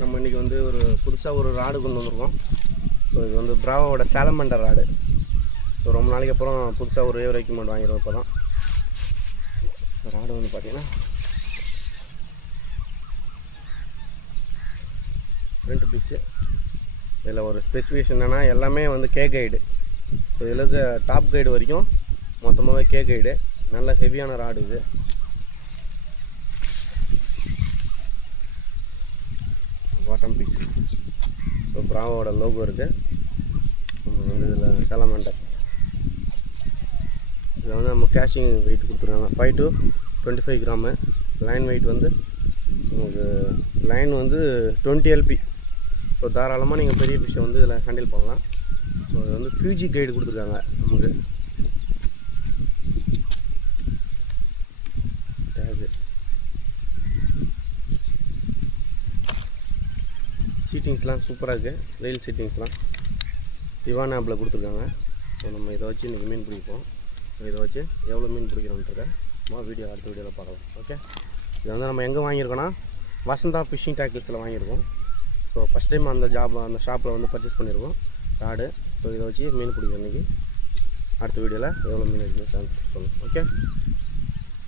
நம்ம இன்றைக்கி வந்து ஒரு புதுசாக ஒரு ராடு கொண்டு வந்திருக்கோம். ஸோ இது வந்து பிராவோட சாலமண்டர் ராடு. ஸோ ரொம்ப நாளைக்கு அப்புறம் புதுசாக ஒரு வேவ் எக்யூப்மெண்ட் வாங்கிடுவோம். இப்போ தான் ராடு வந்து பார்த்திங்கன்னா ஃப்ரண்ட் பீஸு. இதில் ஒரு ஸ்பெசிஃபிகேஷன் என்னென்னா எல்லாமே வந்து கே கைடு. ஸோ இதில் இருக்க டாப் கைடு வரைக்கும் மொத்தமாகவே கே கைடு. நல்ல ஹெவியான ராடு இது. Bottom piece. ஸோ பிராவோட லோகோ இருக்குது. வந்து இதில் சாலமண்டர். இதில் வந்து நம்ம கேஷிங் வெயிட் கொடுத்துருக்காங்க 5 to 25 கிராமு. லைன் வெயிட் வந்து உங்களுக்கு லைன் வந்து 20 LP. ஸோ தாராளமாக நீங்கள் பெரிய ஃபிஷ்ஷை வந்து இதில் ஹேண்டில் பண்ணலாம். ஸோ இது வந்து ஃபியூஜி கைடு கொடுத்துருக்காங்க நமக்கு. டேகு சீட்டிங்ஸ்லாம் சூப்பராக இருக்குது. ரெயில் சீட்டிங்ஸ்லாம் டிவான் ஆப்பில் கொடுத்துருக்காங்க. ஸோ நம்ம இதை வச்சு இன்றைக்கி மீன் பிடிப்போம். இதை வச்சு எவ்வளோ மீன் பிடிக்கிறோன்றத வீடியோ அடுத்த வீடியோவில் பார்க்கலாம். ஓகே, இது வந்து நம்ம எங்கே வாங்கியிருக்கோன்னா வசந்தா ஃபிஷ்ஷிங் டேக்கிள்ஸில் வாங்கியிருக்கோம். ஸோ ஃபஸ்ட் டைம் அந்த ஷாப்பில் வந்து பர்ச்சேஸ் பண்ணியிருக்கோம் ராடு. ஸோ இதை வச்சு மீன் பிடிக்கிற அன்றைக்கி அடுத்த வீடியோவில் எவ்வளோ மீன் இருக்குன்னு சொல்லுங்கள். ஓகே.